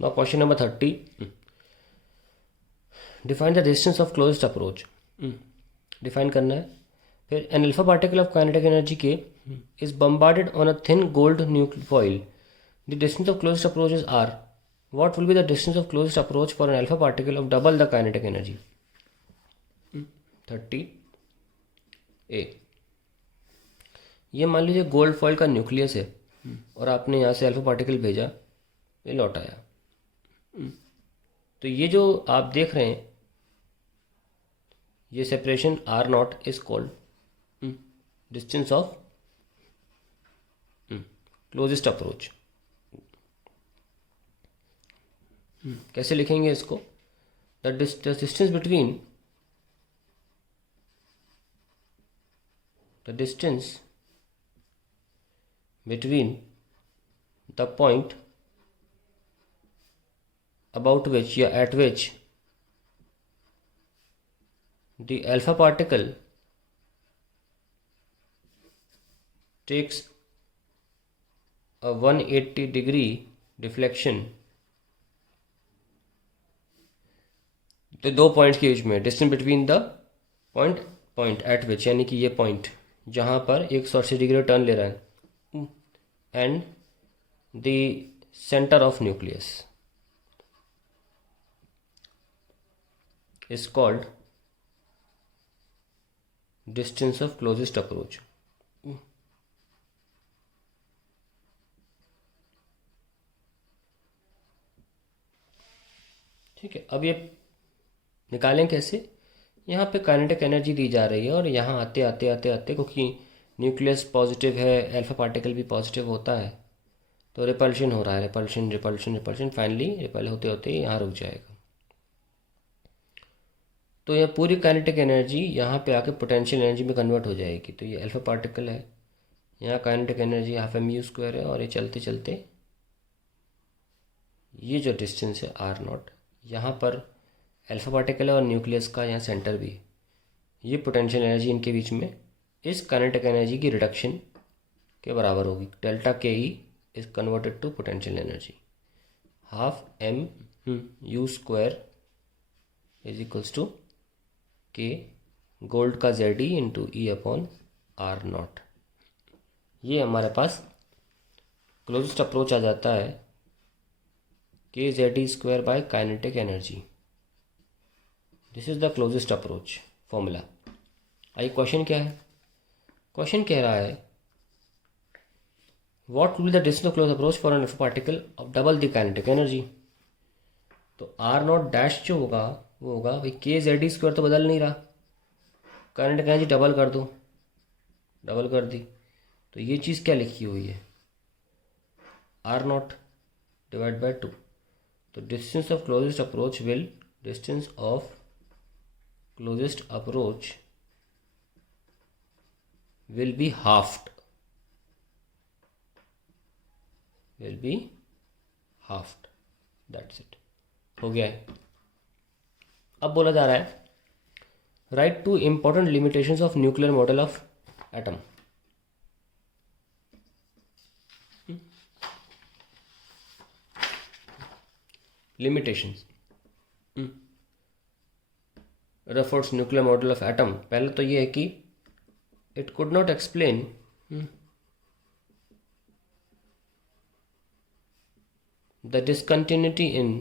Now question number 30, define the distance of closest approach. Define करना है। फिर an alpha particle of kinetic energy K is bombarded on a thin gold न्यूक्लियोफॉइल, the distance of closest approach is R, what will be the distance of closest approach for an alpha particle of double the kinetic energy? 30 ए, ये मान लीजिए gold foil का nucleus है और आपने यहाँ से अल्फा पार्टिकल भेजा, ये लौट आया। तो ये जो आप देख रहे हैं, ये separation R not is called distance of closest approach. कैसे लिखेंगे इसको? The distance between the point about which या at which the alpha particle takes a 180 degree deflection, तो दो पॉइंट के बीच में distance between the point eight विच, यानी कि ये पॉइंट जहाँ पर 180 डिग्री टर्न ले रहा है, and the centre of nucleus is called distance of closest approach. ठीक है, अब ये निकालें कैसे? यहाँ पे काइनेटिक एनर्जी दी जा रही है और यहाँ आते आते आते आते, क्योंकि न्यूक्लियस पॉजिटिव है, अल्फा पार्टिकल भी पॉजिटिव होता है, तो रिपल्शन हो रहा है, repulsion repulsion repulsion, finally ripple होते होते यहाँ रुक जाएगा। तो यह पूरी काइनेटिक एनर्जी यहाँ पे आके पोटेंशियल एनर्जी में कन्वर्ट हो जाएगी। तो ये अल्फा पार्टिकल है, यहाँ kinetic energy half M U square है, और ये चलते चलते ये जो डिस्टेंस है आर नॉट, यहाँ पर अल्फा पार्टिकल है और न्यूक्लियस का यहाँ सेंटर भी है, ये पोटेंशियल एनर्जी इनके बीच में इस काइनेटिक एनर्जी की रिडक्शन के बराबर होगी। Delta K E is converted to potential energy, half M U square is equals to K gold का Z E into E upon R naught. ये हमारे पास क्लोजेस्ट अप्रोच आ जाता है K Z E square by kinetic energy. This is the closest approach formula. आइए question क्या है? क्वेश्चन कह रहा है what will the distance of close approach for an alpha particle of double the kinetic energy. तो are not dash जो होगा वो होगा भाई के जेड ई स्क्वायर, तो बदल नहीं रहा, काइनेटिक एनर्जी डबल कर दो, डबल कर दी, तो ये चीज़ क्या लिखी हुई है? R naught divide by 2। तो distance of closest approach will, distance of closest approach will be halved, that's it। हो गया है। अब बोला जा रहा है right two important limitations of nuclear model of atom. Limitations refers nuclear model of atom. पहले तो ये है कि it could not explain the discontinuity in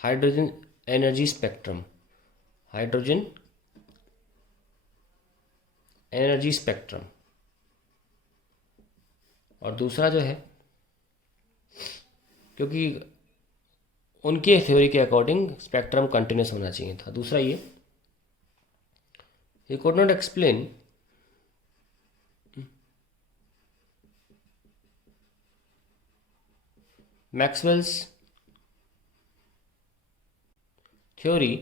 hydrogen energy spectrum, hydrogen energy spectrum. और दूसरा जो है, क्योंकि उनके थ्योरी के अकॉर्डिंग स्पेक्ट्रम कंटिन्यूस होना चाहिए था। दूसरा ये, he could not explain Maxwell's theory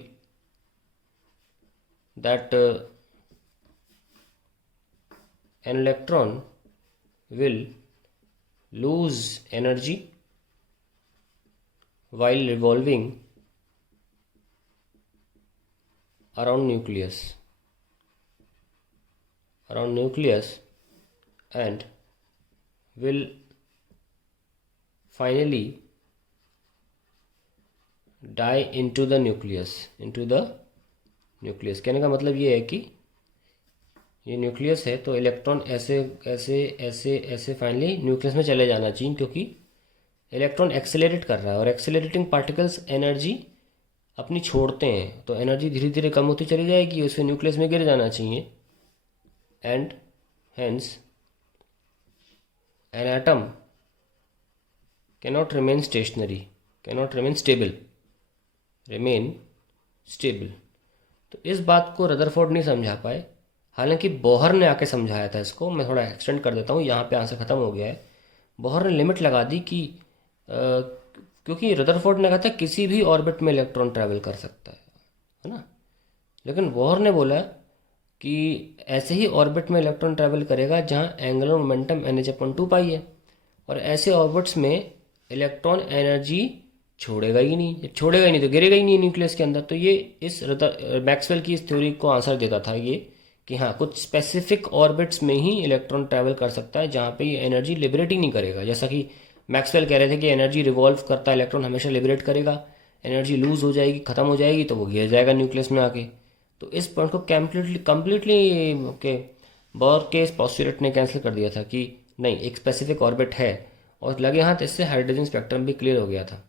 that an electron will lose energy while revolving around nucleus and will finally die into the nucleus, कहने का मतलब ये है कि ये न्यूक्लियस है तो इलेक्ट्रॉन ऐसे ऐसे ऐसे ऐसे फाइनली न्यूक्लियस में चले जाना चाहिए, क्योंकि इलेक्ट्रॉन एक्सेलरेट कर रहा है और एक्सेलरेटिंग पार्टिकल्स एनर्जी अपनी छोड़ते हैं, तो एनर्जी धीरे धीरे कम होती चली जाएगी, उसे न्यूक्लियस में गिर जाना चाहिए। And hence an atom cannot remain stationery, cannot remain stable. तो इस बात को रदरफोर्ड नहीं समझा पाए, हालांकि बोहर ने आके समझाया था इसको। मैं थोड़ा एक्सटेंड कर देता हूँ, यहाँ पे आंसर ख़त्म हो गया है। बोहर ने लिमिट लगा दी कि क्योंकि रदरफोर्ड ने कहा था किसी भी ऑर्बिट में इलेक्ट्रॉन ट्रैवल कर सकता है ना, लेकिन बोहर ने बोला कि ऐसे ही ऑर्बिट में इलेक्ट्रॉन ट्रैवल करेगा जहाँ एंगुलर मोमेंटम NH/2 है, और ऐसे ऑर्बिट्स में इलेक्ट्रॉन एनर्जी छोड़ेगा ही नहीं तो गिरेगा ही नहीं न्यूक्लियस के अंदर। तो ये इस मैक्सवेल की इस थ्योरी को आंसर देता था ये कि हाँ, कुछ स्पेसिफिक ऑर्बिट्स में ही इलेक्ट्रॉन ट्रैवल कर सकता है जहाँ पे ये एनर्जी लिबरेट ही नहीं करेगा। जैसा कि मैक्सवेल कह रहे थे कि एनर्जी रिवॉल्व करता है, इलेक्ट्रॉन हमेशा लिबरेट करेगा, एनर्जी लूज हो जाएगी, ख़त्म हो जाएगी तो वो गिर जाएगा न्यूक्लियस में आके। तो इस पॉइंट को कम्प्लीटली बोर के पोस्टुलेट ने कैंसिल कर दिया था कि नहीं, एक स्पेसिफिक ऑर्बिट है, और लगे हाथ इससे हाइड्रोजन स्पेक्ट्रम भी क्लियर हो गया था।